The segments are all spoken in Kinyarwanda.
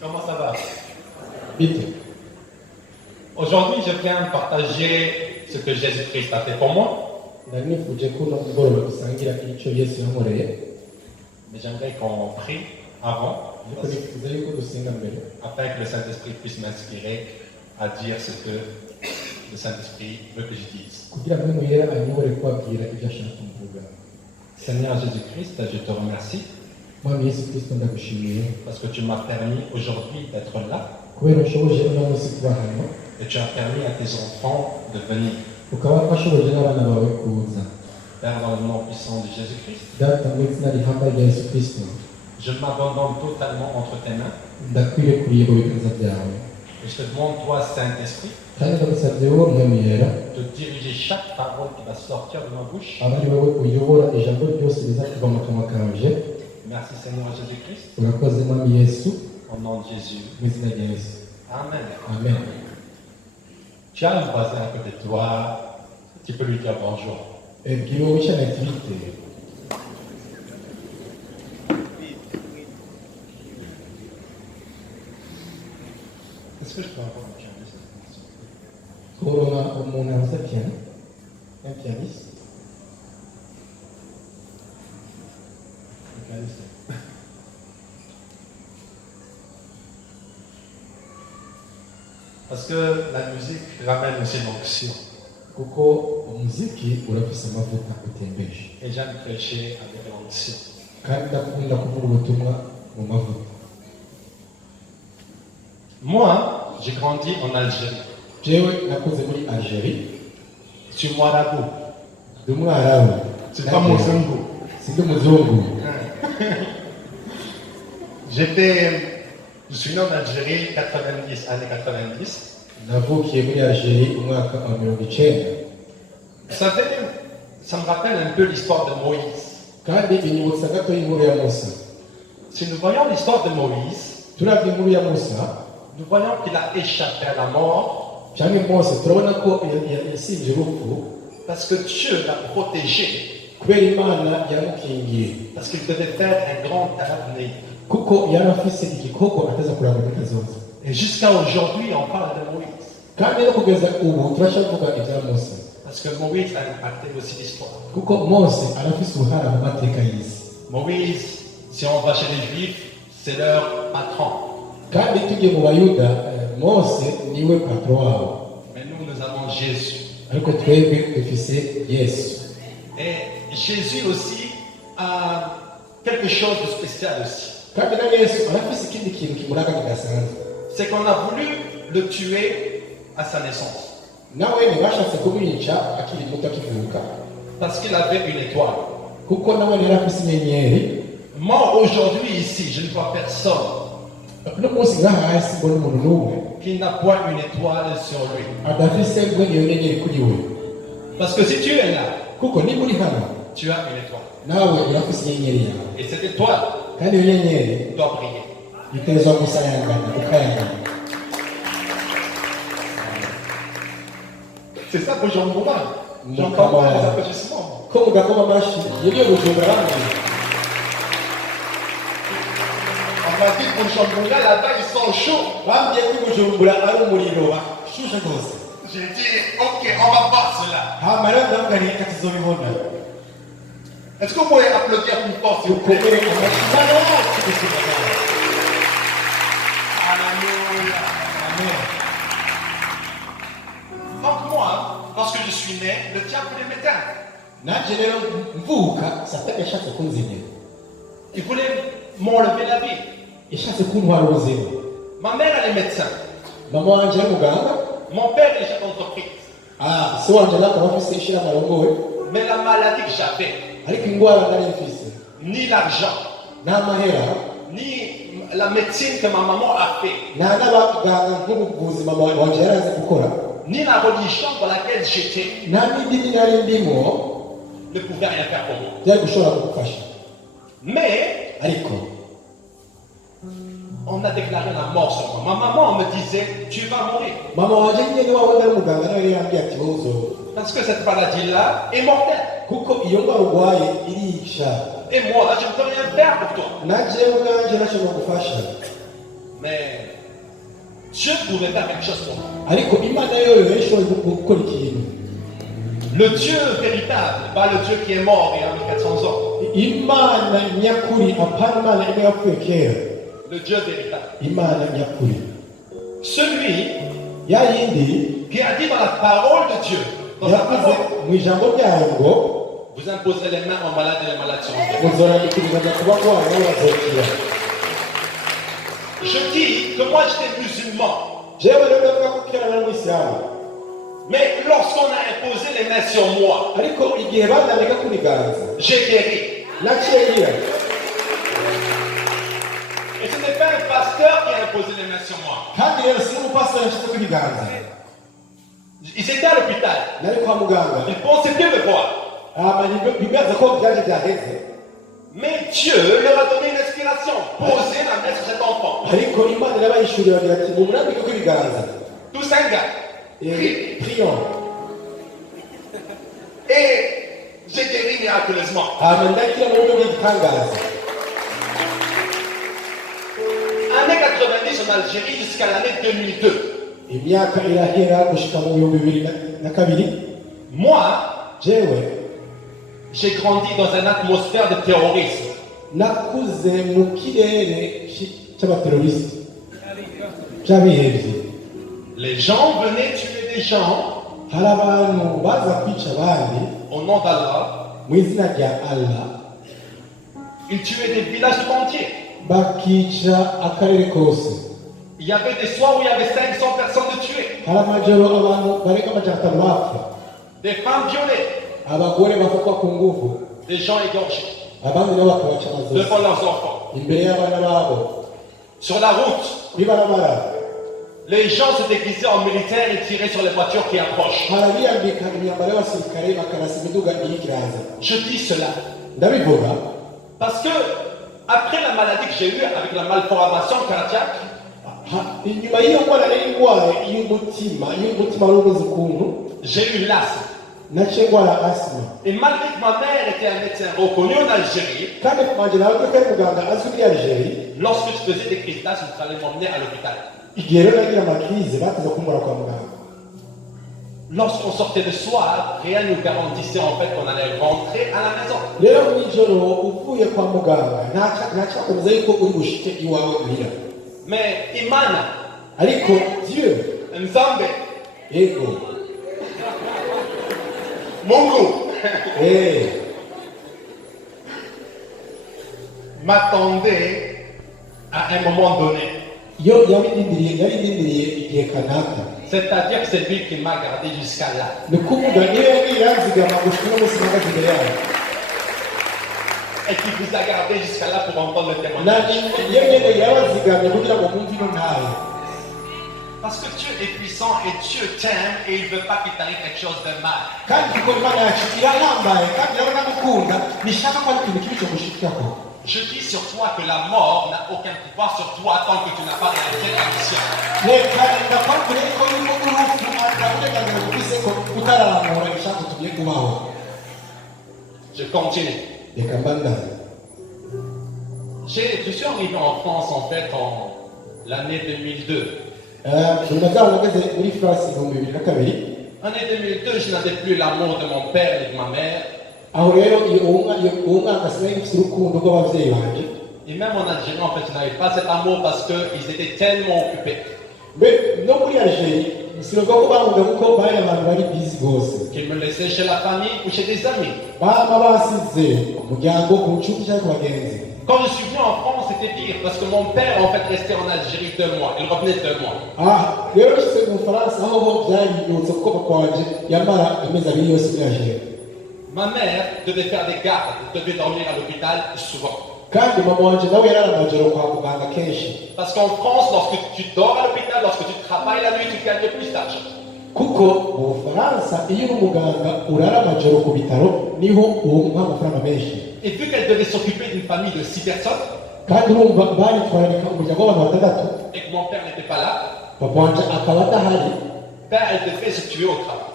Comment ça va? Vite. Aujourd'hui, je viens partager ce que Jésus-Christ a fait pour moi. Mais j'aimerais qu'on prie avant, afin que le Saint-Esprit puisse m'inspirer à dire ce que le Saint-Esprit veut que je dise. Seigneur Jésus-Christ, je te remercie parce que tu m'as permis aujourd'hui d'être là et tu as permis à tes enfants de venir. Père, dans le nom puissant de Jésus-Christ, je m'abandonne totalement entre tes mains et je te demande, toi, Saint-Esprit, de diriger chaque parole qui va sortir de ma bouche. Merci Seigneur Jésus-Christ. Au nom de Jésus. Amen. Amen. Tu as un voisin à côté de toi, tu peux lui dire bonjour. Est-ce que je peux avoir un pianiste? Un pianiste. Parce que la musique ramène aussi l'onction. Et j'aime prêcher avec l'onction. Moi, j'ai grandi en Algérie. Je suis Mouarabou. C'est pas Mozambo. Je suis né en Algérie, années 90. Vous savez, ça me rappelle un peu l'histoire de Moïse. Si nous voyons l'histoire de Moïse, nous voyons qu'il a échappé à la mort parce que Dieu l'a protégé, parce qu'il devait faire un grand avenir. Et jusqu'à aujourd'hui, on parle de Moïse. Parce que Moïse a impacté aussi l'histoire. Moïse, si on va chez les Juifs, c'est leur patron. Mais nous avons Jésus. Et Jésus aussi a quelque chose de spécial aussi. C'est qu'on a voulu le tuer à sa naissance. Parce qu'il avait une étoile. Moi, aujourd'hui, ici, je ne vois personne qui n'a point une étoile sur lui. Parce que si tu es là, tu as une étoile. Et cette étoile doit briller. C'est ça pour Jean Bourrin. J'entends pas les applaudissements. On m'a dit pour Jean Bourrin, là-bas ils sont chauds. J'ai dit, ok, on va voir cela. Est-ce que vous pouvez applaudir plus fort s'il vous plaît? Alléluia. Donc moi, lorsque je suis né, le diable voulait m'éteindre. Il voulait m'enlever la vie. Ma mère, elle est médecin. Mon père est chef d'entreprise. Mais la maladie que j'avais, ni l'argent, ni la médecine que ma maman a fait, ni la religion dans laquelle j'étais, ne pouvait rien faire pour moi. Mais on a déclaré la mort sur moi. Ma maman me disait, tu vas mourir. Parce que cette maladie-là est mortelle. Et moi, je ne peux rien faire pour toi. Mais Dieu pouvait faire quelque chose pour moi. Le Dieu véritable, pas le Dieu qui est mort il y a 1400 ans. Le Dieu véritable. Celui qui a dit dans la parole de Dieu, dans sa parole, vous imposerez les mains aux malades et les malades seront guéris. Je dis que moi j'étais musulman. Mais lorsqu'on a imposé les mains sur moi, j'ai guéri. Et ce n'est pas un pasteur qui a imposé les mains sur moi. Ils étaient à l'hôpital. Ils pensaient bien me voir. Mais Dieu leur a donné une inspiration. Posez la main sur cet enfant. Tous un gars. Prions. Et j'ai guéri miraculeusement. Année 90 en Algérie jusqu'à l'année 2002. Moi, j'ai grandi dans une atmosphère de terrorisme. Les gens venaient tuer des gens au nom d'Allah. Ils tuaient des villages entiers. Il y avait des soirs où il y avait 500 personnes de tuées. Des femmes violées. Des gens égorgés devant leurs enfants. Sur la route, les gens se déguisaient en militaires et tiraient sur les voitures qui approchent. Je dis cela parce que après la maladie que j'ai eue avec la malformation cardiaque, j'ai eu l'asthme. Et malgré que ma mère était un médecin reconnu en Algérie, lorsque je faisais des crises d'asthme, il fallait m'emmener à l'hôpital. Lorsqu'on sortait le soir, rien ne nous garantissait en fait qu'on allait rentrer à la maison. Mais Imana, Dieu, Nzambe, Mungu m'attendait à un moment donné. C'est-à-dire que c'est lui qui m'a gardé jusqu'à là. Et qui vous a gardé jusqu'à là pour entendre le témoignage. Parce que Dieu est puissant et Dieu t'aime et il ne veut pas qu'il t'arrive quelque chose de mal. Je dis sur toi que la mort n'a aucun pouvoir sur toi tant que tu n'as pas réalisé ta mission. Je continue. Je suis arrivé en France en fait en l'année 2002. L'année 2002, je n'avais plus l'amour de mon père et de ma mère. Et même en Algérie, en fait, je n'avais pas cet amour parce qu'ils étaient tellement occupés. Qu'ils me laissaient chez la famille ou chez des amis. Quand je suis venu en France, c'était pire parce que mon père en fait restait en Algérie 2 mois. Il revenait 2 mois. Ma mère devait faire des gardes, devait dormir à l'hôpital souvent. Parce qu'en France, lorsque tu dors à l'hôpital, lorsque tu travailles la nuit, tu gagnes plus d'argent. Et vu qu'elle devait s'occuper d'une famille de 6 personnes, et que mon père n'était pas là, elle devait se tuer au travail.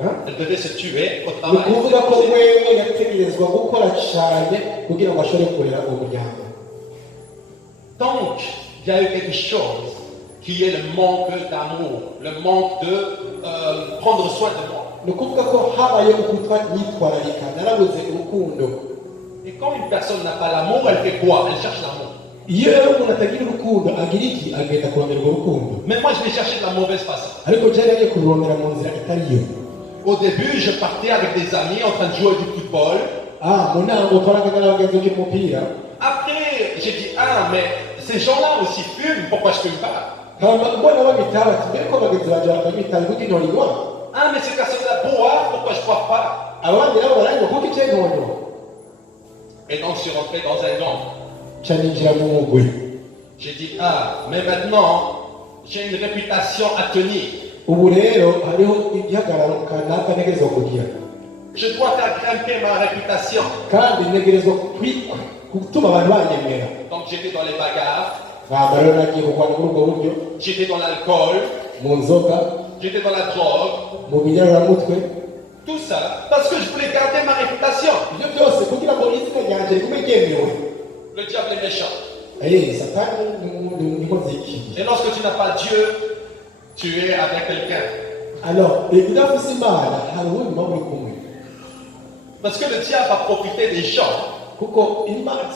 Elle devait se tuer au ni travail. ukuvuga ko wewe yategerezwa gukora cyane kugira ngo ashobore kurera uwo muryango. Donc, il y a eu quelque chose qui est le manque d'amour, le manque de prendre soin de moi. Ni ukuvuga ko habaye yitwararika narabuze urukundo. Et quand une personne n'a pas l'amour, elle fait quoi? Elle cherche l'amour. Iyo rero umuntu atagira urukundo agira iki? Agenda kurondera urwo rukundo. Mais moi, je l'ai cherché de la mauvaise façon. Ariko byari agiye kururondera mu nzira itari yo. Au début, je partais avec des amis en train de jouer du football. Mu ntango twaragenda n'abagenzi b'umupira. Après, j'ai dit, mais ces gens-là aussi fument, pourquoi je ne fume pas? Mbona babitaha bati mbere ko abagenzi banjye bakabitaha kuko intolinywa. Mais ces personnes-là boivent, pourquoi je ne bois pas? Abandi nabo baranywa kuko icyo intonywa. Et donc, je suis rentré dans un gang. Caninjira mu mugwi. J'ai dit, mais maintenant, j'ai une réputation à tenir. Ubu rero hariho igihagararo kanaka ntegerezwa kugira. Je dois faire grimper ma réputation. Kandi ntegerezwa gutuma abantu banyemera. Donc j'étais dans les bagarres. Rero nagiye kurwana muri ubwo buryo. J'étais dans l'alcool. Mu nzoga. J'étais dans la drogue. Mu binyararamutwe. Tout ça parce que je voulais garder ma réputation. Ibyo byose kugira ngo izina ryanjye rigume ryemewe. Le diable est méchant. Satani ni inkozi y'ikibi. Et lorsque tu n'as pas Dieu, tu es avec quelqu'un. Alors, udafise Imana hari uwundi muba muri kumwe. Parce que le diable va profiter des gens kuko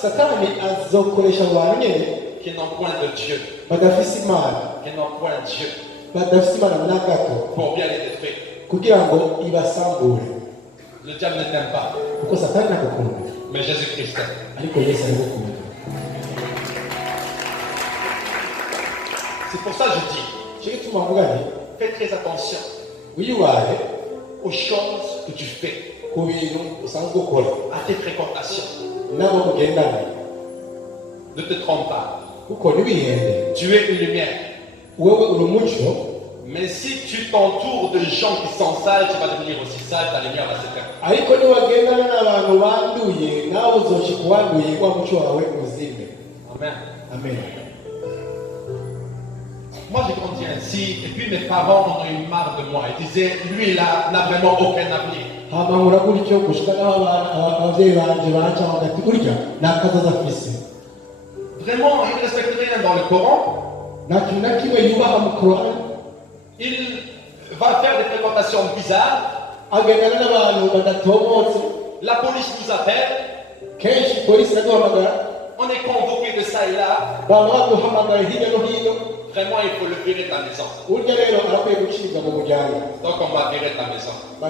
Satani azokoresha abantu nyene qui n'ont point de Dieu. Badafise Imana. Qui n'ont point de Dieu. Badafise Imana na gato. Pour bien les détruire. Kugira ngo ibasambure. Le diable ne t'aime pas. Kuko Satani nagukunda. Mais Jésus-Christ t'aime. Ariko Yesu aragukunda. C'est pour ça que je dis. Fais très attention aux choses que tu fais, à tes fréquentations. Ne te trompe pas. Tu es une lumière. Mais si tu t'entoures de gens qui sont sales, tu vas devenir aussi sale, ta lumière va s'éteindre. Amen. Amen. Moi j'ai grandi ainsi, et puis mes parents en ont eu marre de moi. Ils disaient, lui là n'a vraiment aucun avenir. Vraiment, il ne respecte rien dans le Coran. Il va faire des fréquentations bizarres. La police nous appelle. On est convoqué de ça et là. Vraiment, il faut le virer de la maison. Donc on m'a viré de la maison. En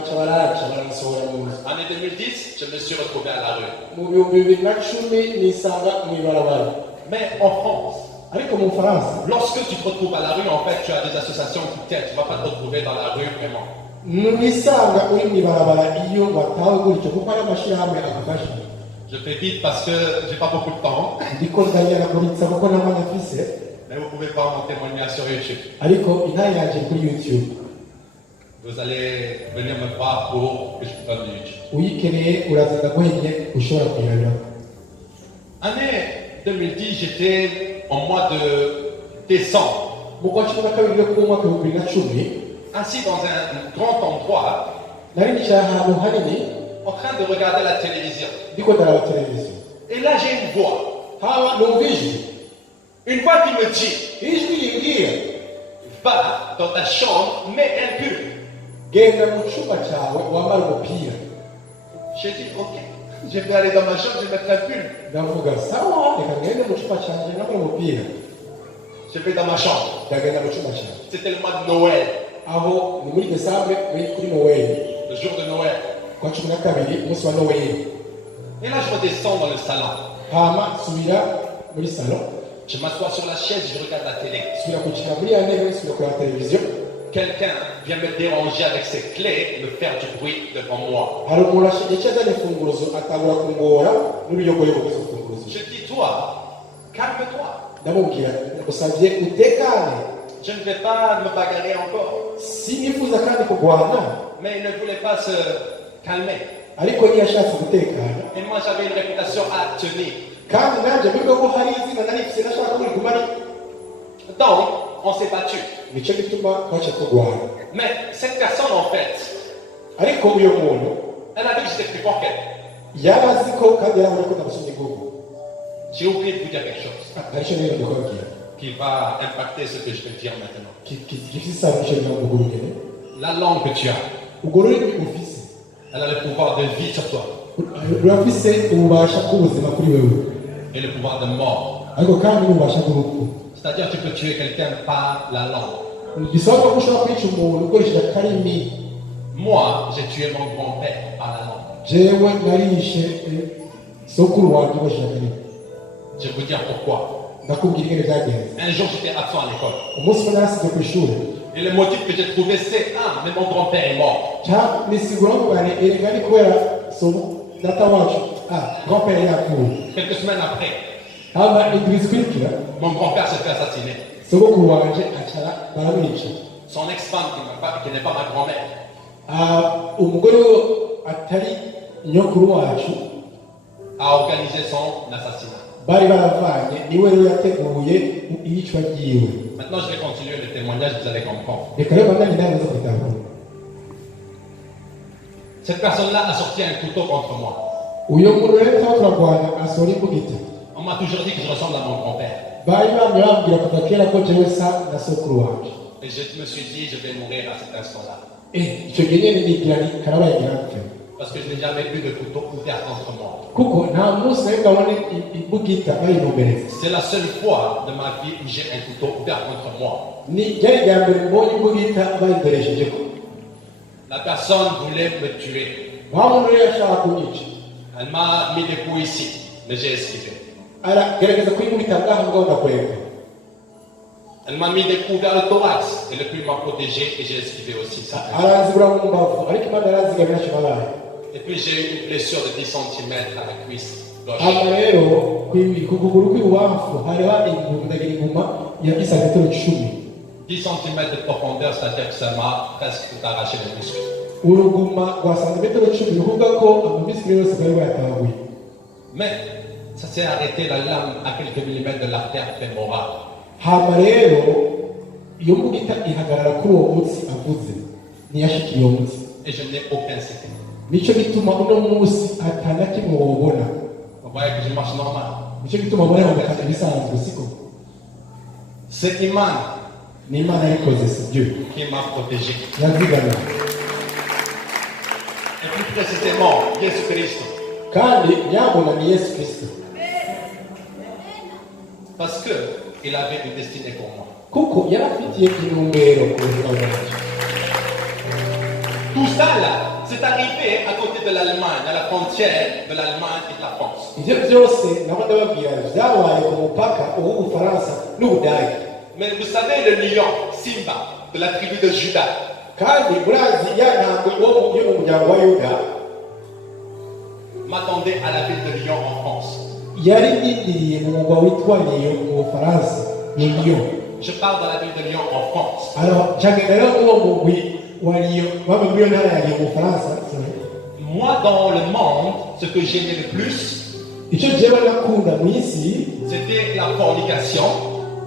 2010, je me suis retrouvé à la rue. Mais en France, lorsque tu te retrouves à la rue, en fait, tu as des associations qui t'aident. Tu ne vas pas te retrouver dans la rue vraiment. Je fais vite parce que j'ai pas beaucoup de temps. Mais vous pouvez voir mon témoignage sur YouTube. Vous allez venir me voir pour que je vous donne YouTube. Année 2010, j'étais en mois de décembre. Assis dans un grand endroit, en train de regarder la télévision. Et là, j'ai une voix. Une voix qui me dit, va dans ta chambre, mets un pull. J'ai dit, ok, je vais aller dans ma chambre, je vais mettre un pull. Je vais dans ma chambre. C'était le mois de Noël. Le jour de Noël. Et là, je redescends dans le salon. Je m'assois sur la chaise, je regarde la télé. Quelqu'un vient me déranger avec ses clés, me faire du bruit devant moi. Je dis, toi, calme-toi. Je ne vais pas me bagarrer encore. Mais il ne voulait pas se calmer. Et moi, j'avais une réputation à tenir. Donc, on s'est battu. Mais cette personne, en fait, ariko uyu muntu Elle a vu que j'étais plus fort qu'elle. yari azi ko kandi yari abona ko ndamusumye ingufu J'ai oublié de vous dire quelque chose aricyo rero ndikubabwira qui va impacter ce que je vais dire maintenant. gifite isano n'icyo bivuga ngo urugero La langue que tu as, ubwo rurimi ufise elle a le pouvoir de vie sur toi rurafise ububasha bw'ubuzima kuri wewe et le pouvoir de mort. ariko kandi n'ububasha bw'urupfu C'est-à-dire que tu peux tuer quelqu'un par la langue. bisaba ko ushobora kwica umuntu ukoresheje akarimi. Moi, j'ai tué mon grand-père par la langue. jewe narishe sokuru wanjye ukoresheje akarimi. Je vais vous dire pourquoi. ndakubwira ingene byagenze. Un jour, j'étais absent à l'école. umunsi umwe narasize ku ishuri Et le motif que j'ai trouvé, c'est mais mon grand-père est mort. nisigura ngo bane erega ari kubera data wacu grand-père yapfuye. Quelques semaines après, hama indwi zikurikira mon grand-père s'est fait assassiner. sogokuru wanje acara baramwica. Son ex-femme, qui n'est pas ma grand-mère, umugore we atari nyokuru wacu a organisé son assassinat. bari baravanye niwe rero yateguye iyicwa ryiwe. Maintenant, je vais continuer le témoignage, vous allez comprendre. reka rero bandanye nawe zo kwitahura. Cette personne-là a sorti un couteau contre moi. uyu muntu rero turaba turarwana asohora imbugita. On m'a toujours dit que je ressemble à mon grand-père. bari bamye bambwira kuva kera ko jewe sa na sokuru wanje. Et je me suis dit, je vais mourir à cet instant-là. icyo gihe nyine nigira ni karabaye ntapfe. Parce que je n'ai jamais eu de couteau ouvert contre moi. kuko nta munsi nawe ngabone imbugita bayinumbereza. C'est la seule fois de ma vie où j'ai un couteau ouvert contre moi. ni ryari rya mbere mbonye imbugita bayindoresheje ko. La personne voulait me tuer. wa muntu rero yashaka kunyica. Elle m'a mis des coups ici, mais j'ai esquivé. aragerageza kuyinkubita ngaha ngaho ndakureka. Elle m'a mis des coups vers le thorax. Et le pluie m'a protégé et j'ai esquivé aussi ça. arazibura mu mbavu ariko imana arazigamira ntacyo nabaye. Et puis j'ai eu une blessure de 10 cm à la cuisse gauche. hama rero ku kuguru kw'ibubafu hariho ndagira inguma ya santimetero 10. 10 cm de profondeur, c'est-à-dire que ça m'a presque tout arraché les muscles. uruguma rwa santimetero 10 ni ukuvuga ko amamisiri yose bari bayatabaguye. Mais ça s'est arrêté, la lame à quelques millimètres de l'artère fémorale. hama rero iyo mbugita ihagarara kuri uwo munsi avuze ntiyashika iyo munsi. Et je n'ai aucun signe. nicyo gituma uno munsi atana kimwe wobona. Vous voyez que je marche normal. nicyo gituma mbona mugakata ibisanzwe siko. C'est Iman ni imana yabikoze si byo qui m'a protégé. yazigamira. Et plus précisément, Jésus Christ. kandi nyabona ni yesu kirisito. Parce qu'il avait une destinée pour moi. kuko yari afitiye intumbero ku buzima bwanjye. Tout ça là, c'est arrivé à côté de l'Allemagne, à la frontière de l'Allemagne et de la France. ibyo byose nabo ndababwira byabaye ku mupaka w'ubufaransa n'ubudage. Mais vous savez, le lion, Simba, de la tribu de Juda, kandi murazi ya ntabwo yo mu muryango wa yuda m'attendait à la ville de Lyon en France. yari yitiriye mu mugwa witwa Lyon mu bufaransa ni Lyon. Je pars dans la ville de Lyon en France. alors jagenda rero uwo mugwi wa Lyon bamwe muri iyo ntara ya Lyon mu bufaransa. Moi, dans le monde, ce que j'aimais le plus, icyo jewe nakunda mu isi c'était la fornication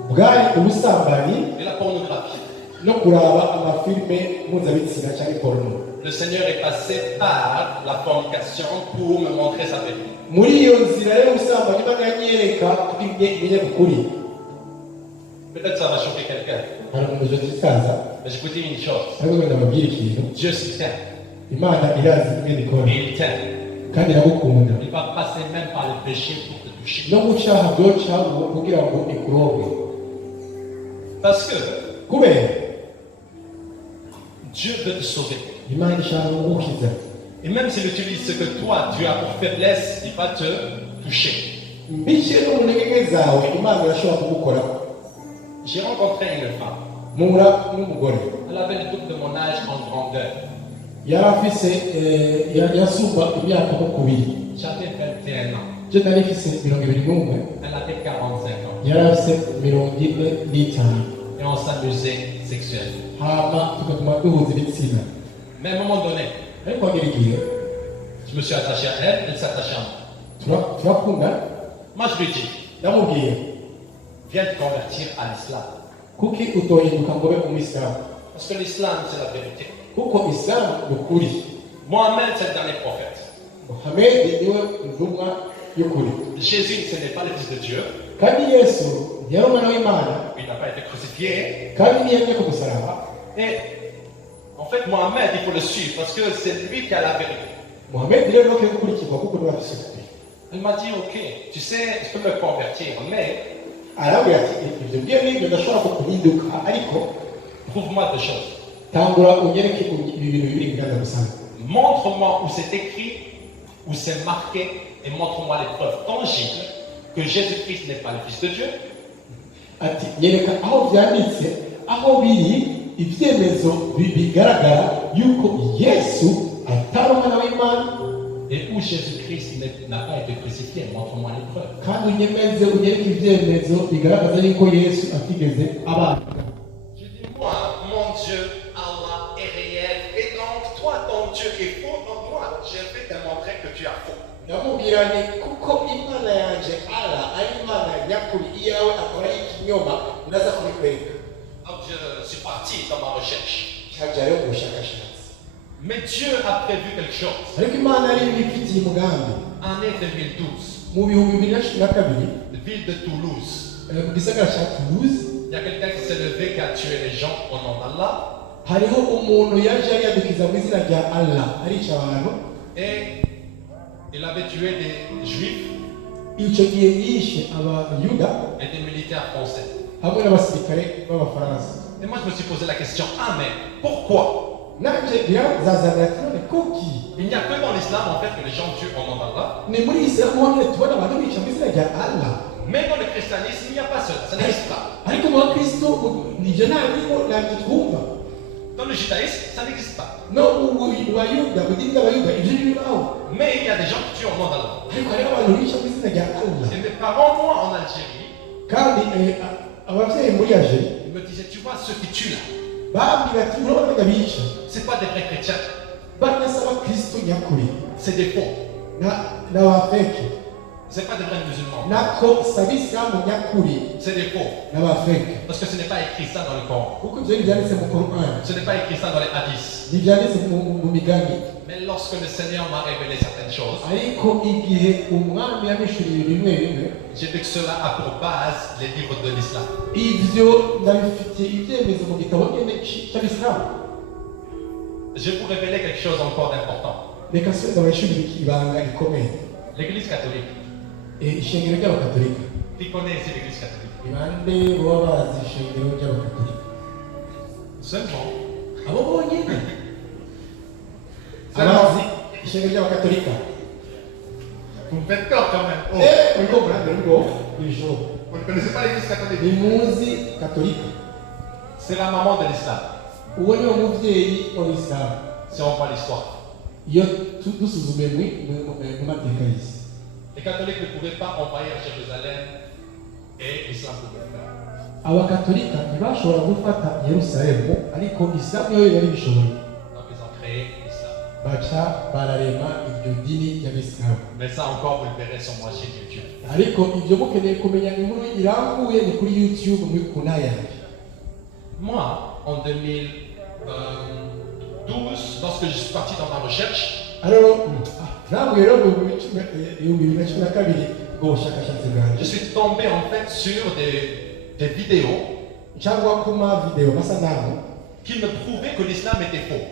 bwari ubusambanyi et la pornographie. no kuraba amafilme mpuzabitsina cyangwa porno. Le Seigneur est passé par la fornication pour me montrer sa vérité. muri iyo nzira y'ubusambanyi imana yanyereka kuko ukuri. Peut-être ça va choquer quelqu'un. hari umuntu uzozikaza Mais je vous dis une chose. ariko wenda amabwira ikintu Dieu s'y t'aime. imana irazi ibyo ikora Et il t'aime. kandi iragukunda. Il va passer même par le péché pour te toucher. no mu cyaha byoca kugira ngo ikurobe. Parce que kubera Dieu veut te sauver. imana ishaka kugukiza. Et même s'il utilise ce que toi, tu as pour faiblesse, il va te toucher. mbishyire no mu ntege zawe imana irashobora kugukora. J'ai rencontré une femme. muhura n'umugore Elle avait le double de mon âge en grandeur. yari afise yasumba imyaka nk'ukubiri. J'avais 21 ans. je nari mfise 21. Elle avait 45 ans. yari afise 45. Et on s'amusait sexuellement. hama tugatuma duhuza ibitsina. Mais à un moment donné, ariko hagera igihe je me suis attaché à elle, elle s'attachait à moi. turakunda. Moi, je lui dis, ndamubwiye viens te convertir à l'islam. kuki utohinduka ngo ube umuyisilamu. Parce que l'islam, c'est la vérité. kuko isilamu ni ukuri. Mohammed, c'est le dernier prophète. muhamedi niwe ntumwa y'ukuri Jésus, ce n'est pas le Fils de Dieu. kandi yesu yari umwana w'imana Il n'a pas été crucifié. kandi ntiyajya ku musaraba. Et en fait, Mohammed, il faut le suivre parce que c'est lui qui a la vérité. muhamedi rero ntukwiye gukurikirwa kuko niwe afite ukuri. Il m'a dit, ok, tu sais, je peux me convertir, mais arabwira ati ibyo bwiye n'ibyo ndashobora kuguhinduka ariko prouve-moi deux choses. tangura unyereke ibi bintu bibiri bigaragara gusa. Montre-moi où c'est écrit, où c'est marqué, et montre-moi les preuves tangibles que Jésus-Christ n'est pas le Fils de Dieu. ati nyereka aho byanditse aho biri ibyemezo bigaragara yuko yesu atari umwana w'imana Et où Jésus-Christ n'a pas été crucifié, montre-moi les preuves. kandi unyemeze unyereke ibyemezo bigaragaza yuko yesu atigeze abana. Je dis, moi, mon Dieu, Allah est réel, et donc toi, ton Dieu est faux, donc moi, je vais te montrer que tu as faux. ndamubwira nti kuko imana yanjye ara ari imana nyakuri iyawe akora y'ikinyoma ndaza kubikwereka. Donc je suis parti dans ma recherche. cyajya rero mu bushakashatsi Mais Dieu a prévu quelque chose. ariko imana yari ibifitiye umugambi. Année 2012, mu bihumbi bibiri na cumi na kabiri ville de Toulouse. mu gisagara cya Toulouse Il y a quelqu'un qui s'est levé, qui a tué les gens au nom d'Allah. hariho umuntu yaje yadukiza mu izina rya Allah arica abantu. Et il avait tué des juifs icyo gihe yishe abayuda et des militaires français. hamwe n'abasirikare b'abafaransa. Et moi je me suis posé la question, ah mais pourquoi? nanjye birazazana ati none kuki Il n'y a que dans l'islam en fait que les gens tuent au nom d'Allah. ni muri isilamu honyine tubona abantu bica mu izina rya Allah, Mais dans le christianisme, il n'y a pas cela, ça n'existe pas. ariko mu bakristo nibyo nta birimo ntabyo twumva. Dans le judaïsme, ça n'existe pas. no mu bayuda mu dini ry'abayuda ibyo ntibibaho, Mais il y a des gens qui tuent au nom d'Allah. ariko hariho abantu bica mu izina rya Allah. Et mes parents, moi en Algérie, kandi ababyeyi muri Algerie ils me disaient, tu vois ceux qui tuent là, bambwira ati urabona bica c'est pas des vrais chrétiens, banasa abakristo nyakuri c'est des faux. n'abafeke C'est pas des vrais musulmans, nako si abisilamu nyakuri c'est des faux. n'abafeke Parce que ce n'est pas écrit ça dans le Coran. kuko ibyo ntibyanditse mu Quran, Ce n'est pas écrit ça dans les hadiths. ntibyanditse mu migani. Mais lorsque le Seigneur m'a révélé certaines choses, ariko igihe umwami yabishuriye bimwe bimwe j'ai vu que cela a pour base les livres de l'islam. ibyo ndabifitiye ibyemezo mu gitabo nyine cy'abisilamu. Je vais vous révéler quelque chose encore d'important. reka nsubize abashuri ibanga rikomeye. L'église catholique. ishengero ry'abakatolika, Qui connaît ici l'église catholique? ni bande baba bazi ishengero ry'abakatolika? Seulement. abo bonyine abazi ishengero ry'abakatolika. Vous me faites peur quand même. Oh. uriko murandura ngo ijoro Vous ne connaissez pas l'église catholique? nimuzi katolika. C'est la maman de l'islam. uwo niwo mubyeyi w'abisilamu Si on voit l'histoire. iyo dusuzume mu mateka y'isi. Les catholiques ne pouvaient pas envahir Jérusalem et l'islam pouvait le faire. abakatolika ntibashobora gufata yerusalemu ariko isilamu yo yari bishoboye. Donc ils ont créé l'islam. baca bararema iryo dini ry'abisilamu. Mais ça encore, vous le verrez sur moi chez YouTube. ariko ibyo mukeneye kumenya inkuru irambuye ni kuri YouTube muri kuna yanjye. Moi, en 2012, lorsque je suis parti dans ma recherche, rero ntabwo rero mu bihumbi bibiri na cumi na kabiri ubwo bushakashatsi je bwanjye suis tombé en fait sur des vidéos cyangwa ku mavidewo masanamu qui me prouvaient que l'islam était faux.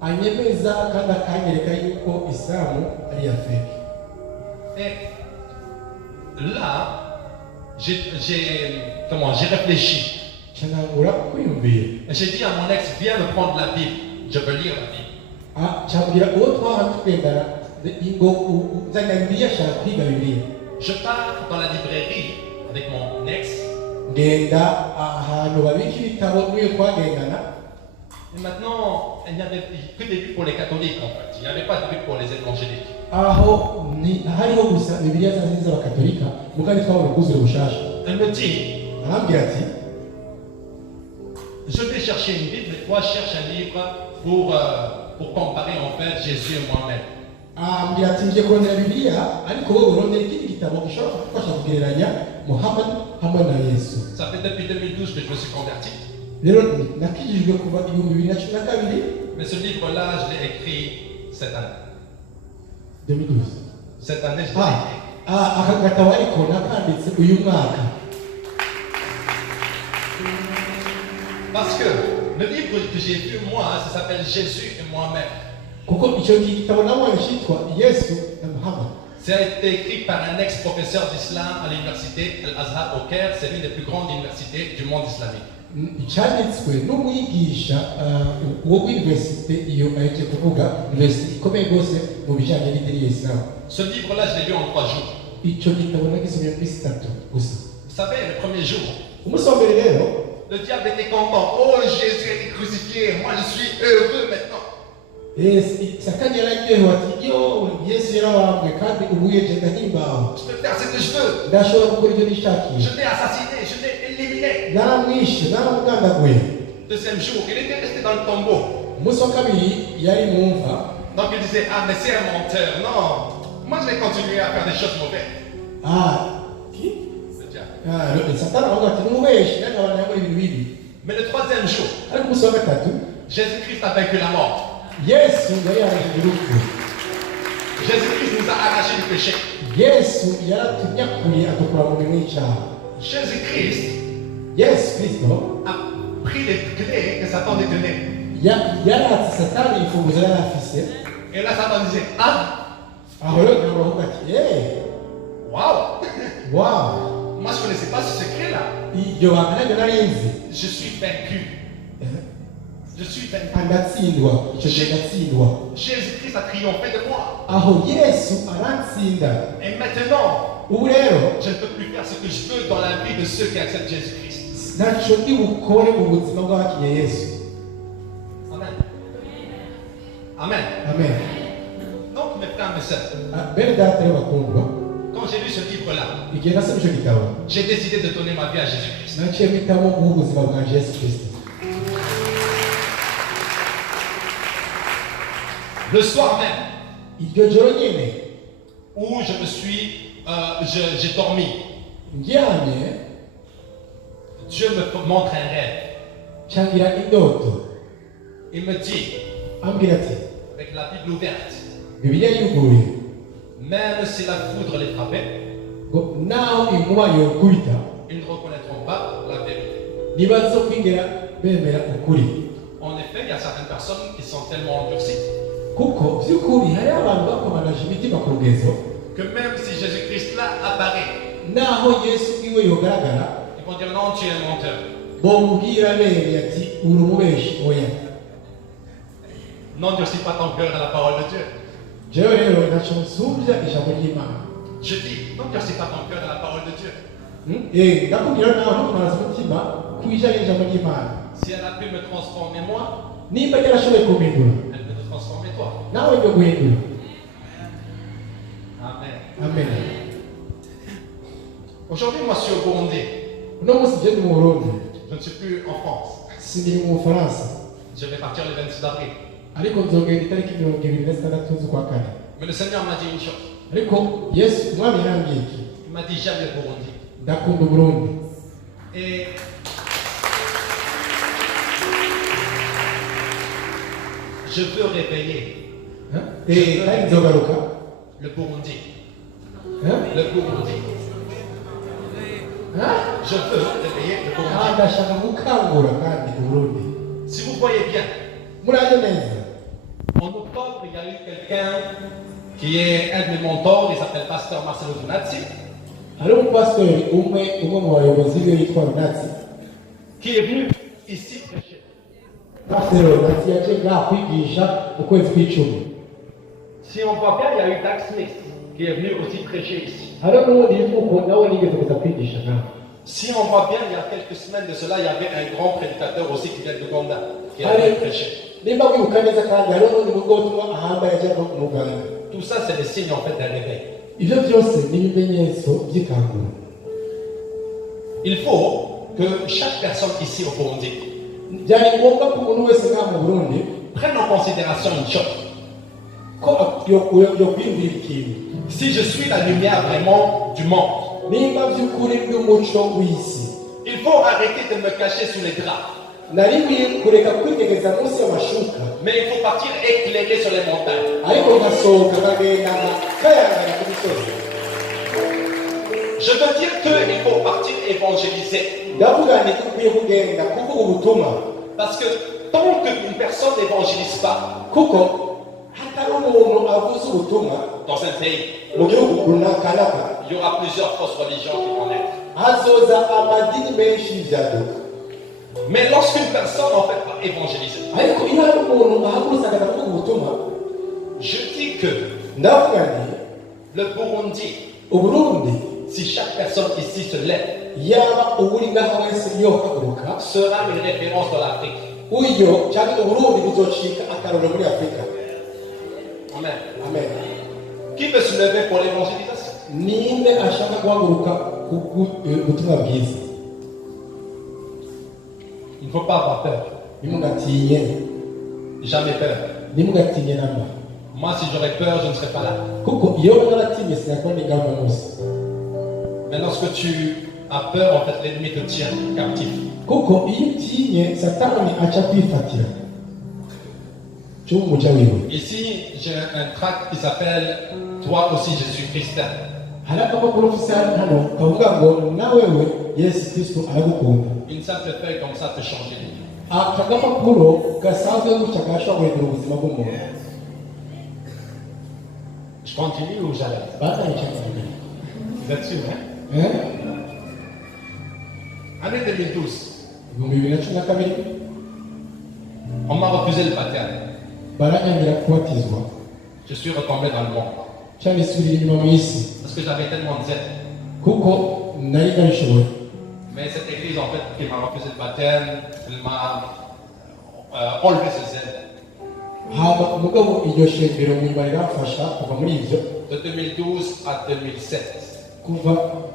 anyemeza kandi akanyereka yuko isilamu ari iya feke. Et là, j'ai réfléchi. nshangura kwiyumvira. Et j'ai dit à mon ex, viens me prendre la Bible. Je veux lire la Bible. cyambwira uwo twaba tugendana ngo uzajya bibiliya ashaka kwiga bibiliya. Je pars dans la librairie avec mon ex. ngenda ahantu babika ibitabo n'iyo twagendana. Et maintenant, il n'y avait que des Bibles pour les catholiques en fait. Il n'y avait pas de Bible pour les évangéliques. aho hariho gusa bibiliya zazi z'abakatolika mugari twabona ubwuzure bushasha. Elle me dit, arambwira ati je vais chercher une Bible et toi cherche un livre pour comparer en fait Jésus et Mohamed. ambwira ati ngiye kurondera bibiliya ariko wowe urondera ikindi gitabo gishobora kugufasha kugereranya Muhammad hamwe na Yesu. Ça fait depuis 2012 que je me suis converti. rero nakijijwe kuva ibihumbi bibiri na cumi na kabiri. Mais ce livre-là, je l'ai écrit cette année. 2012. Cette année, je l'ai écrit. aka gatabo ariko nakanditse uyu mwaka Parce que le livre que j'ai vu, moi, ça s'appelle Jésus et moi-même. kuko icyo gitabo nabonye cyitwa Yesu na Muhammad. Ça a été écrit par un ex-professeur d'islam à l'université Al-Azhar au Caire. C'est l'une des plus grandes universités du monde islamique. cyanditswe n'umwigisha wo kuri universite iyo aheje kuvuga universite ikomeye rwose mu bijyanye n'idini ya Islam. Ce livre-là, je l'ai lu en 3 jours. icyo gitabo nagisomye kuri sitatu gusa. Vous savez, le premier jour, umunsi wa mbere rero le diable était content. Oh, Jésus a été crucifié. Moi, je suis heureux maintenant. satani yararyohewe ati yo Yesu yarabambwe kandi ubu yegenda nk'imbaho, Je peux faire ce que je veux. ndashobora gukora ibyo nishakiye, Je l'ai assassiné, je l'ai éliminé. naramwishe naramugandaguye. Deuxième jour, il était resté dans le tombeau. umunsi wa kabiri yari mu mva. Donc il disait, ah, mais c'est un menteur. Non, moi je vais continuer à faire des choses mauvaises. Le diable. satani aravuga ati n'umubeshi nange abantu yakora ibintu bibi. Mais le troisième jour, ariko umunsi wa gatatu Jésus-Christ a vaincu la mort. Yesu yari yarangije urupfu. Jésus-Christ nous a arrachés du péché. Yesu yaratunyakuye adukura mu bintu y'icyaha. Jésus-Christ Yesu Kristo a pris les clés que Satan détenait. yaratse satani imfunguzo yari afise. Et là, Satan disait, ah, aho rero ntabwo bavuga ati waouh, wawu moi je ne connaissais pas ce secret-là. iryo banga ntabwo nari nzi. Je suis vaincu. Je suis vaincu. ndatsindwa, icyo gihe ndatsindwa. Jésus-Christ a triomphé de moi. aho Yesu arantsinda. Et maintenant, ubu rero je ne peux plus faire ce que je veux dans la vie de ceux qui acceptent Jésus-Christ. ntacyo ndi bukore mu buzima bw'abakinnye Yesu. Amen. Amen. Amen. Donc, mes frères et mes sœurs, bene data rero bakundwa, quand j'ai lu ce livre-là, igihe nasoma icyo gitabo j'ai décidé de donner ma vie à Jésus-Christ. naciye mpitamo guha ubuzima bwanjye Yesu Kristo. Le soir même, iryo joro nyine où je me suis, j'ai dormi, ndyamye Dieu me montre un rêve. cangira indoto, Il me dit, ambwira ati avec la Bible ouverte, Bibiliya yuguruye même si la foudre les frappait, ngo naho inkuba yokubita ils ne reconnaîtront pas la vérité. ntibazokwigera bemera ukuri. En effet, il y a certaines personnes qui sont tellement endurcies kuko by'ukuri hari abantu bakomanaje imitima ku rugezo que même si Jésus-Christ là apparaît, naho Yesu iwe yogaragara ils vont dire non, tu es un menteur. bomubwira bene ati uri umubeshi. oya, N'endurcis pas ton cœur à la parole de Dieu. jewe rero ntacyo nsubya ijambo ry'Imana. Je dis, n'endurcis pas ton cœur à la parole de Dieu. ndakubwira nawe ntukomanaze umutima ku ijambo ry'ijambo ry'Imana. Si elle a pu me transformer moi, nimba yarashoboye kumpindura elle peut te transformer toi. nawe byo guhindura. Amen. amen. Aujourd'hui, moi, je suis au Burundi. uno munsi je ndi mu Burundi, Je ne suis plus en France. sindiri mu Bufaransa, Je vais partir le 26 avril. ariko nzogenda itariki 26 z'ukwa kane. Mais le Seigneur m'a dit une chose. ariko Yesu umwami yarambwiye iki, Il m'a dit, j'aime le Burundi. ndakunda Burundi. Et je veux réveiller kandi nzogaruka le Burundi. Hein? Le Burundi. Je veux réveiller le Burundi. ndashaka gukangura kandi Burundi. Si vous voyez bien, muraje neza, en octobre, il y a eu quelqu'un qui est un de mes mentors, il s'appelle Pasteur Marcelo Donazzi, hari umupasitori umwe mu bayobozi be yitwa Runatsi. qui est venu ici prêcher. Pasiteri Runatsi yaje ngaha kwigisha mu kwezi kw'icumi. Si on voit bien, il y a eu Dax Smith qui est venu aussi prêcher ici. hariho n'ubundi yitwa nawe nigeze kuza kwigisha ngaha. Si on voit bien, il y a quelques semaines de cela, il y avait un grand prédicateur aussi qui vient de Gonda, qui est venu prêcher. nimba wibuka neza kandi hariho n'undi muvugabutumwa ahambaye ajya mu Uganda. Tout ça, c'est des signes en fait d'un réveil. ibyo byose ni ibimenyetso by'ikangura. Il faut que chaque personne ici au Burundi byari ngombwa ko umuntu wese ngaha mu Burundi prenne en considération une chose. ko yokwiyumvira ikintu. Si je suis la lumière vraiment du monde, nimba by'ukuri by'umuco w'isi, il faut arrêter de me cacher sous les draps. nari nkwiye kureka kwitegeza munsi y'amashuka mais il faut partir éclairer sur les montagnes. ariko ngasohoka nkagenda kayangana ku misozi. Je veux dire qu'il faut partir évangéliser. ndavuga nti dukwiye kugenda kuvuga ubutumwa Parce que tant qu'une personne n'évangélise pas kuko hatari umuntu avuze ubutumwa dans un pays, mu gihugu runaka, il y aura plusieurs fausses religions qui vont naître. hazoza amadini menshi y'ibyaduka. Mais lorsqu'une personne en fait va évangéliser, ariko iyo hari umuntu ahagurutse akajya kuvuga ubutumwa, je dis que ndavuga nti le Burundi, uburundi si chaque personne ici se lève, yaba uburi ngaho wese yohaguruka sera une référence dans l'Afrique. uyo cyangwa uburundi buzocika akarorero muri afurika. Amen. Amen. Qui veut se lever pour l'évangélisation? ninde ashaka guhaguruka ubutumwa bwiza? Il ne faut pas avoir peur. Ntimugatinye, Jamais peur. ntimugatinye namba, Moi, si j'aurais peur, je ne serais pas là. kuko iyo naratinye sinakora ingamba munsi. Mais lorsque tu as peur, en fait, l'ennemi te tient captif. kuko iyo utinye satani aca kwifatira cy'umuja wiwe. Ici, j'ai un tract qui s'appelle Toi aussi, je suis Christian. hari akapapuro ufise hano kavuga ngo na wewe yesu kristo aragukunda. Une simple feuille comme ça peut changer les vies. aka gapapuro gasanzwe gutya gashobora guhindura ubuzima bw'umuntu. Je continue ou j'arrête? Batayicaye. Vous êtes sûr, hein? Année 2012, ibihumbi bibiri na cumi na kabiri on m'a refusé le baptême. baranyangira kubatizwa Je suis retombé dans le monde. cyangwa isubira inyuma mu isi Parce que j'avais tellement de zèle. kuko nari nabishoboye. Mais cette église, en fait, qui m'a refusé le baptême, elle m'a enlevé ce zèle. hama umugabo iryo shengero nyuma riramfasha kuva muri ibyo De 2012 à 2007, kuva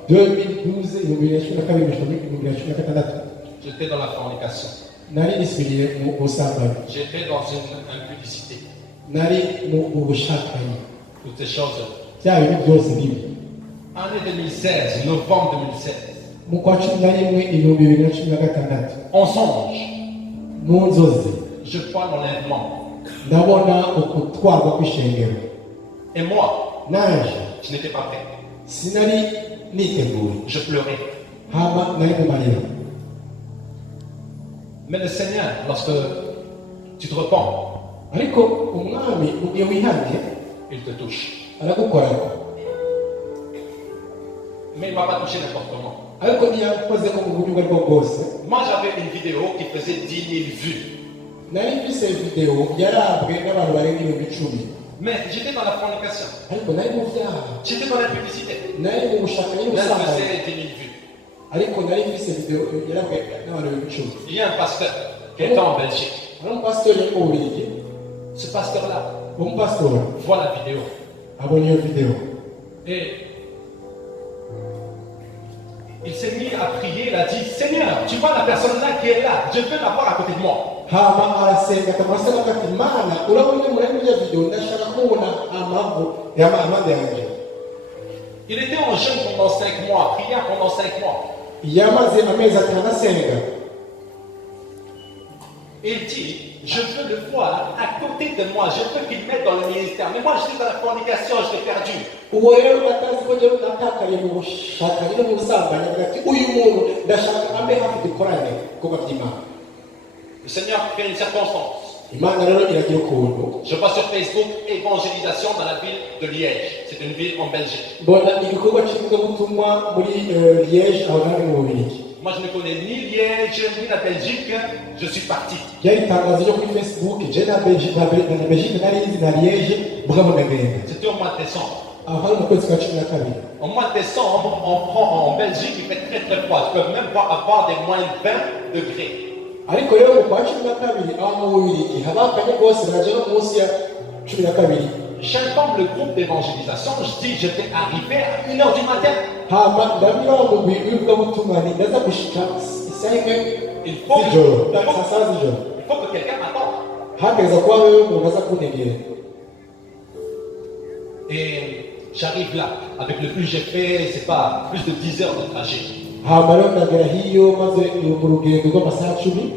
2012 ibihumbi bibiri na cumi na kabiri gushika muri ibihumbi bibiri na cumi na gatandatu j'étais dans la fornication. nari nisubiriye mu busambanyi, J'étais dans une impudicité. nari mu bushakanyi, Toutes ces choses. bya bintu byose bibi. Année 2016, novembre 2016, mu kwa cumi na rimwe ibihumbi bibiri na cumi na gatandatu on songe. mu nzozi Je vois l'enlèvement. ndabona ukutwarwa kw'ishengero. Et moi, naje je n'étais pas prêt. sinari niteguye, Je pleurais. hama nari mu marira. Mais le Seigneur, lorsque tu te repens, ariko umwami mu gihe wihanye il te touche. aragukorako, Mais il ne m'a pas touché n'importe comment. ariko ntiyakoze ko mu buryo ubwo aribwo bwose. Moi, j'avais une vidéo qui faisait 10 000 vues. nari mfise videwo yarabwe n'abantu barenga ibihumbi icumi, Mais j'étais dans la fornication. ariko nari mu byaha, J'étais dans la publicité. nari mu bushakanyi Elle n'ubusambanyi, faisait 10 000 vues. ariko nari mfise videwo yarabwe n'abantu ibihumbi icumi. Il y a un pasteur qui était en Belgique. hari umupasitori wo mu Bubiligi, Ce pasteur-là umupasitori voit la vidéo. abona iyo videwo, Et il s'est mis à prier. Il a dit, Seigneur, tu vois la personne là qui est là. Je veux l'avoir à côté de moi. hama arasenga akamasaba ati mana urabona muri iyo videwo ndashaka kubona amavu y'amande yanjye. Il était en jeûne pendant 5 mois, priant pendant 5 mois. yamaze amezi atanu asenga. Il dit, je veux le voir à côté de moi. Je veux qu'il m'aide dans le ministère. Mais moi, je suis dans la fornication, je l'ai perdu. uwo rero batazi ko njyewe natakaye mu bushakanyi no mu busambanyi, avuga ati uyu muntu ndashaka ambe hafi dukorane kuko by'Imana. Le Seigneur fait une circonstance. Imana rero iragira ukuntu Je vois sur Facebook évangélisation dans la ville de Liège. C'est une ville en Belgique. mbona igikorwa cy'ivugabutumwa muri Liège aho nari mu Bubiligi. Moi, je ne connais ni Liège ni la Belgique. Je suis parti. ryari itangazo ryo kuri Facebook, je na Belgique nari nzi na Liège mugabo ndagenda. C'était au mois de décembre. aho hari mu kwezi kwa cumi na kabiri. Au mois de décembre, on prend en Belgique, il fait très très froid. Ils peuvent même pas avoir des moins de 20 degrés. ariko rero mu kwa cumi na kabiri aho mu Bubiligi haba hakanye rwose baraje no munsi ya cumi na kabiri. J'informe le groupe d'évangélisation. Je dis, je vais arriver à 1h du matin. hama ndabwira wa mugwi w'ivugabutumwa nti ndaza gushika isaha imwe Il faut que, z'ijoro, il faut- saa saba z'ijoro. il faut que quelqu'un m'attende. hageza kuba wewe umuntu aza kuntegera. Et j'arrive là. Avec le plus j'ai fait, c'est pas plus de 10 heures de trajet. hama rero ndagera hiyo maze mu rugendo rw'amasaha 10.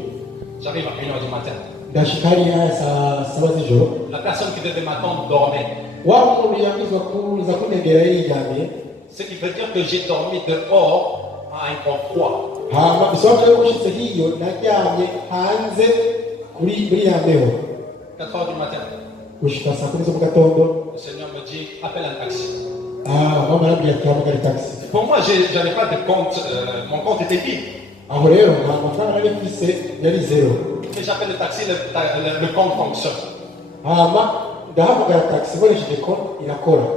J'arrive à 1h du matin. ndashika hariya saa saba z'ijoro La personne qui devait m'attendre dormait. wa muntu yambizwa kuza kunegera yiryamiye Ce qui veut dire que j'ai dormi dehors à un grand froid. hama bisobanura yuko ushitse hiyo naryamye hanze muri ya mbeho 4h du matin. gushika saa kumi zo mu gatondo. Le Seigneur me dit, appelle un taxi. Mama arambwira ati hamagara taxi. Pour moi, je n'avais pas de compte, mon compte était vide. aho rero nta mafaranga nari mfise yari zero. Et j'appelle le taxi, le compte fonctionne. hama ndahamagara taxi nkoresheje konti irakora.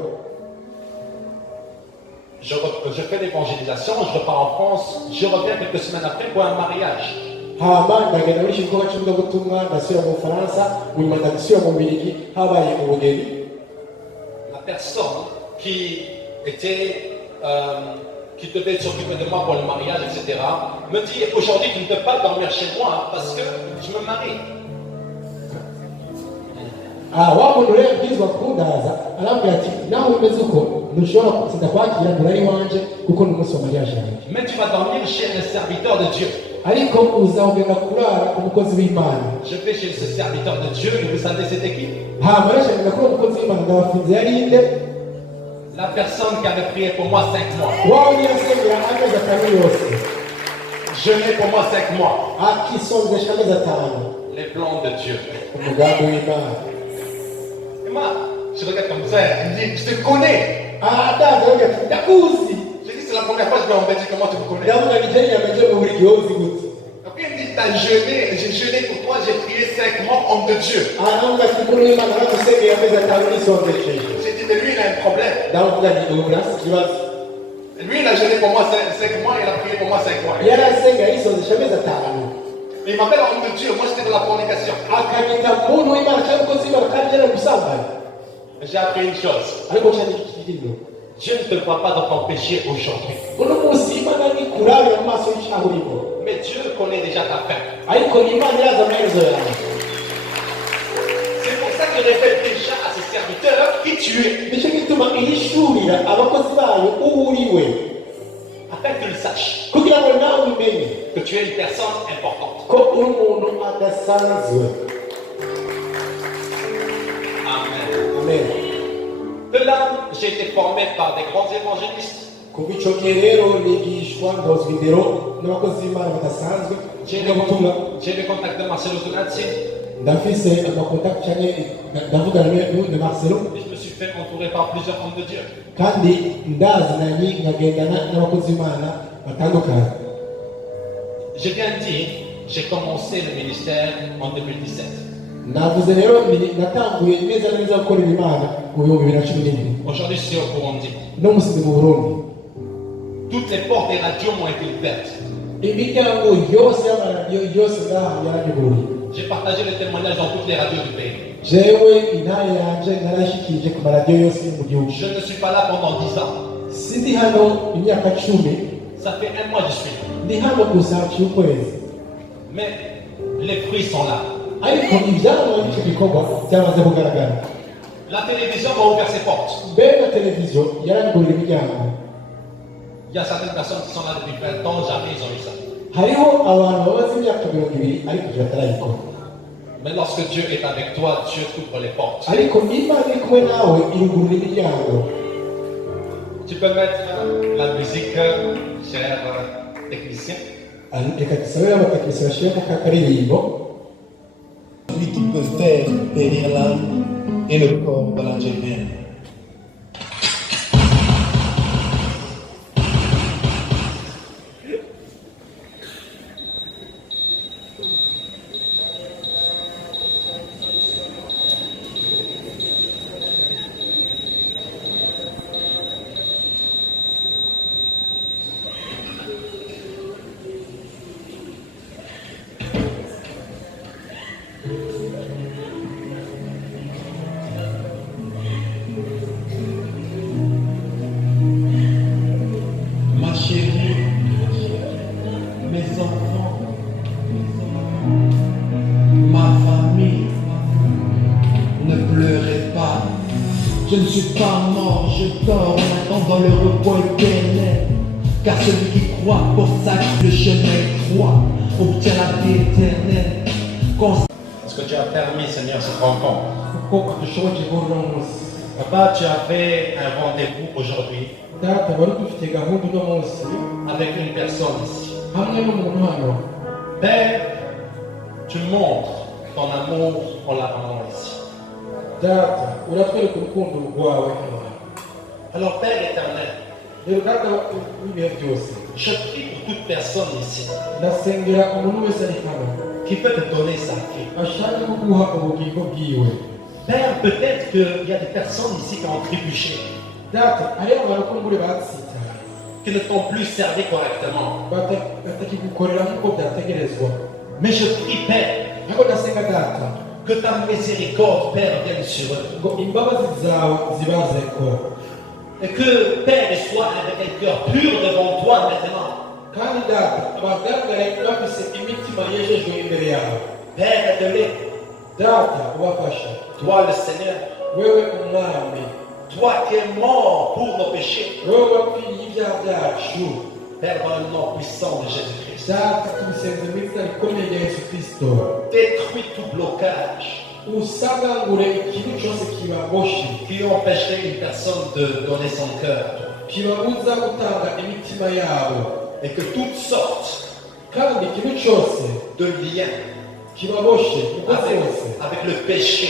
Je fais l'évangélisation, je repars en France, je reviens quelques semaines après pour un mariage. hama ndagenda muri ikigo cy'ivugabutumwa ndasubira mu Bufaransa nyuma ndasubira mu Bubiligi habaye ubugeni. La personne qui devait s'occuper de moi pour le mariage, etc., me dit aujourd'hui tu ne peux pas dormir chez moi parce que je me marie. wa muntu rero ubwirizwa kundaza arambwira ati nawe umeze uko ntushobora kuza kwakira murari wanje kuko ni umunsi wa mariage yanjye. Mais tu vas dormir chez un serviteur de Dieu. ariko uzagenda kurara umukozi w'Imana. Je vais chez ce serviteur de Dieu et vous savez c'était qui? hama rashaka kuri umukozi w'Imana ndabafunze yari inde? La personne qui avait prié pour moi 5 mois. wawe yasengera amezi atanu yose. Jeûné pour moi 5 mois. akisonzesha amezi atanu. Les plans de Dieu. umugambi w'Imana. Et moi, je regarde comme ça, il me dit, je te connais. ataza avuga ati ndakuzi. J'ai dit, c'est la première fois que je vais en Belgique, comment tu me connais? ndavuga nijeri yameje mu buri gihe uzi gute. Après, il me dit, t'as jeûné, j'ai jeûné pour toi, j'ai prié 5 mois, homme de Dieu. aravuga ati kuri w'Imana namusengeye amezi atanu nisonzesheje. J'ai dit, mais lui, il a un problème. ndavuga nti ubu nasi ikibazo. Lui, il a jeûné pour moi 5 mois, il a prié pour moi 5 mois. yari asengera yisonzesha amezi atanu. Il m'appelle homme de Dieu, moi j'étais dans la fornication. akanyita muntu w'Imana cyangwa umukozi w'Imana kandi yari gusambana. J'ai appris une chose. ariko cyane ikirimo Dieu ne te voit pas dans ton péché aujourd'hui. uno munsi Imana ni kurabira mu maso y'icyaha urimo. Mais Dieu connaît déjà ta fin. ariko Imana irazi amaherezo yawe. C'est pour ça qu'il révèle déjà à ses serviteurs qui tu es. nicyo gituma ihishurira abakozi bayo uwo uri we Afin que tu le saches. kugira ngo nawe umenye Que tu es une personne importante. ko uri umuntu adasanzwe. Amen. amen. De là, j'ai été formé par des grands évangélistes. kuva icyo gihe rero nigishwa ndozwa indero n'abakozi b'Imana badasanzwe. J'ai le contact de Marcelo Donazzi. ndafise amakontakiti cyane ndavugana na Marcelo. Et je me suis fait entourer par plusieurs hommes de Dieu. kandi ndazinanye nkagendana n'abakozi b'Imana batandukanye. Je viens de dire, j'ai commencé le ministère en 2017. navuze rero natanguye neza na neza gukorera Imana mu 2017. Aujourd'hui, je suis au Burundi. no musi mu Burundi. Toutes les portes des radios m'ont été ouvertes. imiryango yose y'amaradiyo yose ngaha yaranyuguruye. J'ai partagé le témoignage dans toutes les radios du pays. jewe intare yanje narashikije ku maradiyo yose yo mu gihugu. Je ne suis pas là pendant 10 ans. sindi hano imyaka 10. Ça fait 1 mois que je suis là. ndi hano gusa haciye ukwezi. Mais les fruits sont là. ariko ibyarwa n'icyo gikorwa byamaze kugaragara. La télévision m'a ouvert ses portes. mbere na televiziyo yaranyugurira imiryango. Il y a certaines personnes qui sont là depuis 20 ans, jamais ils ont eu ça. hariho abantu bamaze imyaka 20 ariko ibyo batarayikora. Mais lorsque Dieu est avec toi, Dieu t'ouvre les portes. ariko Imana iri kumwe nawe irugurura imiryango. Tu peux mettre la musique, cher technicien. reka dusabire abatekinisiye bashyiramo ka karirimbo. Celui qui peut faire périr l'âme et le corps de l'Algérien. Ma chérie, mes enfants, ma famille, ne pleurez pas. Je ne suis pas mort, je dors en attendant le repos éternel. Car celui qui croit pour ça que le chemin est droit obtient la vie éternelle. Parce que tu as permis, Seigneur, cette rencontre. kuko dushoboje guhura uno munsi. Papa, tu avais un rendez-vous aujourd'hui Data wari dufite gahunda uno munsi avec une personne ici. hamwe n'umuntu hano. Père, tu montres ton amour en la rendant ici. Data uratwereka urukundo rwawe hano. Alors, Père éternel, Rero data w'ibihe byose je prie pour toute personne ici ndasengera umuntu wese ari hano qui peut te donner sa vie. ashaka kuguha ubugingo bwiwe. Père, peut-être qu'il y a des personnes ici qui ont trébuché, Data hariho abantu ko muri batsitaye qui ne t'ont plus servi correctement. batakigukorera nk'uko byategerezwa. Mais je prie, Père, ariko ndasenga data que ta miséricorde, Père, vienne sur eux. ngo imbabazi zawe zibazeko Et que, Père, ils soient avec un cœur pur devant toi maintenant. kandi data bagaragare bafise imitima yejejwe imbere yawe. Père, aide-les. Data ubafashe Toi, le Seigneur, wewe umwami, toi qui es mort pour nos péchés. wewe wapfiriye ibyaha byacu. Père, dans le nom puissant de Jésus-Christ, Data tubisenze mu izina rikomeye rya Yesu Kristo, détruis tout blocage usagangure ikintu cyose kibaboshe qui empêcherait une personne de donner son cœur. kibabuza gutanga imitima yabo, Et que toutes sortes kandi ikintu cyose de liens kibaboshe umugozi avec, wose avec le péché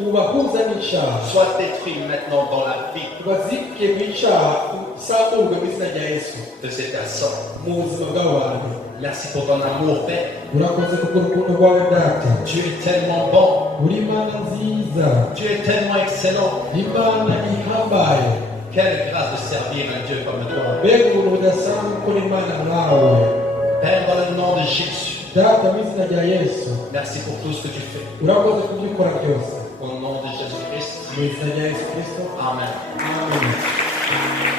ubahuza n'icyaha soient détruits maintenant dans la vie ubazibike mu icyaha usangurwe mu izina rya Yesu de ces personnes. mu buzima bw'abantu. Merci pour ton amour, Père. Urakoze kuko urukundo rwawe data, Tu es tellement bon. uri Imana nziza, Tu es tellement excellent. Imana ihambaye. Quelle grâce de servir un Dieu comme toi. Mbega ubuntu budasanzwe gukora Imana nkawe. Père, dans le nom de Jésus, Data mu izina rya Yesu merci pour tout ce que tu fais. urakoze ku byo ukora byose Au nom de Jésus-Christ. mu izina rya Yesu Kristo. Amen. Amen.